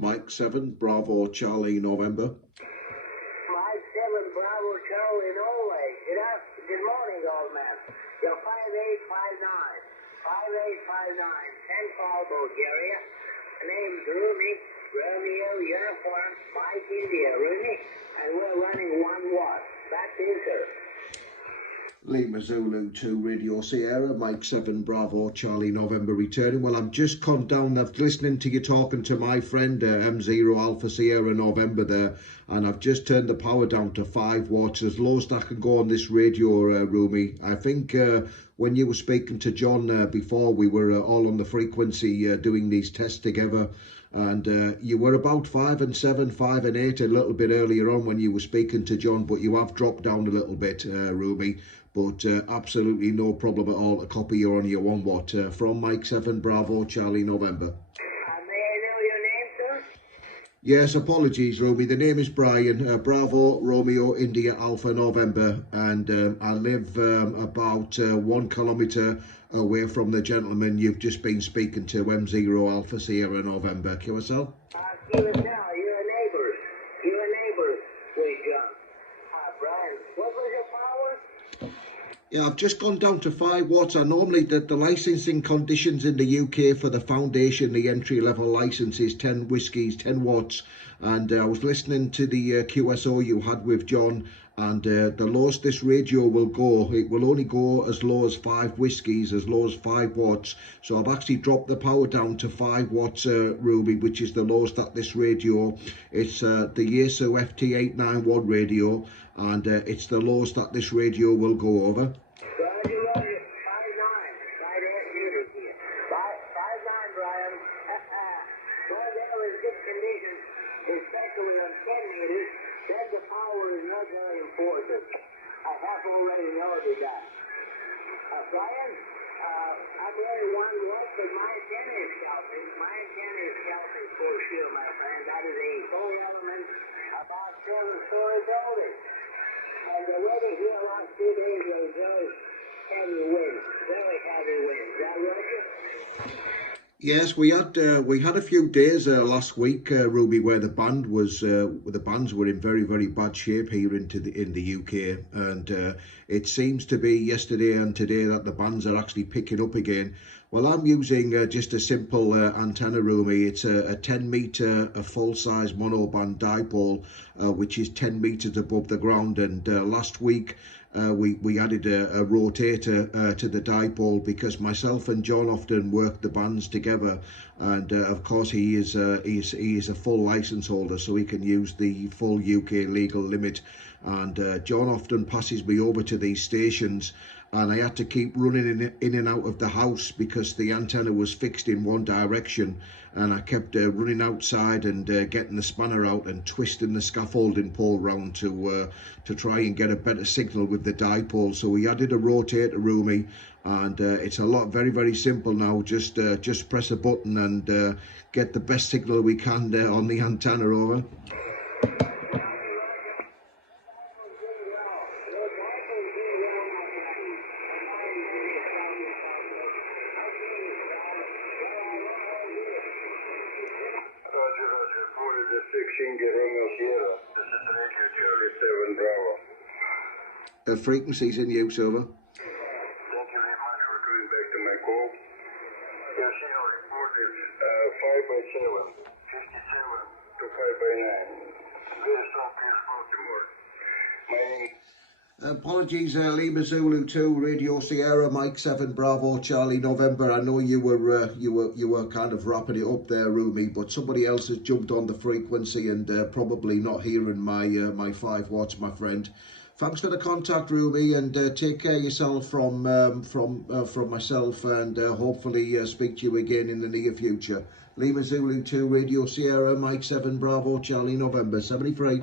Mike 7, Bravo, Charlie, November. Mike 7, Bravo, Charlie, Norway. Good morning, old man. You're 5859. 5859. 10 call, Bulgaria. The name's Rumi, Romeo, Uniform, Mike, India, Rumi. And we're running 1 watt. Back to you, sir. Lima Zulu 2 Radio Sierra, Mike 7 Bravo Charlie November returning. Well, I've just come down, I've listening to you talking to my friend M0 Alpha Sierra November there, and I've just turned the power down to 5 watts, as low as I can go on this radio, Rumi. I think when you were speaking to John before, we were all on the frequency doing these tests together, and you were about 5 and 7, 5 and 8 a little bit earlier on when you were speaking to John, but you have dropped down a little bit, Rumi. But absolutely no problem at all to copy you on your 1 watt from Mike 7 Bravo Charlie November. May I know your name, sir? Yes, apologies, Rumi. The name is Brian, Bravo Romeo India Alpha November, and I live about 1 kilometre away from the gentleman you've just been speaking to, M0 Alpha Sierra November. QSL? You're neighbors with John. Brian, what was your power? Yeah, I've just gone down to 5 watts. I normally, the licensing conditions in the UK for the foundation, the entry-level license is 10 whiskies, 10 watts. And I was listening to the QSO you had with John, and the lowest this radio will go, it will only go as low as 5 whiskies, as low as 5 watts. So I've actually dropped the power down to 5 watts, Ruby, which is the lowest at this radio. It's the Yaesu FT891 radio, and it's the lowest that this radio will go over. Especially on 10 meters, then the power is not very important. I have already noted that. Brian, I'm really 1 watt, but my antenna is scalping. My antenna is scalping for sure, my friend. That is a 4-element, about 7-story building. And the weather here last 2 days was very heavy winds, very heavy winds. Is that right? Yes, we had a few days last week, Ruby, where the bands were in very, very bad shape here in the UK, and it seems to be yesterday and today that the bands are actually picking up again. Well, I'm using just a simple antenna, Rumi. It's a 10 meter, a full-size monoband dipole, which is 10 meters above the ground. And last week we added a rotator to the dipole because myself and John often work the bands together, and of course he is a full license holder, so he can use the full UK legal limit. And John often passes me over to these stations, and I had to keep running in and out of the house because the antenna was fixed in one direction, and I kept running outside and getting the spanner out and twisting the scaffolding pole round to try and get a better signal with the dipole. So we added a rotator, Rumi, and it's a lot very, very simple now. Just press a button and get the best signal we can on the antenna. Over. Frequencies in use, over. Thank you very much for coming back to my call. Your signal report is 5 by 7, 57 to 5 by 9. Very strong Pierce Baltimore. My name. Apologies, Lima Zulu 2 Radio Sierra, Mike 7 Bravo Charlie November. I know you were kind of wrapping it up there, Rumi, but somebody else has jumped on the frequency and probably not hearing my 5 watts, my friend. Thanks for the contact, Rumi, and take care of yourself from myself, and hopefully speak to you again in the near future. Lima Zulu 2 Radio Sierra, Mike 7 Bravo Charlie November 73.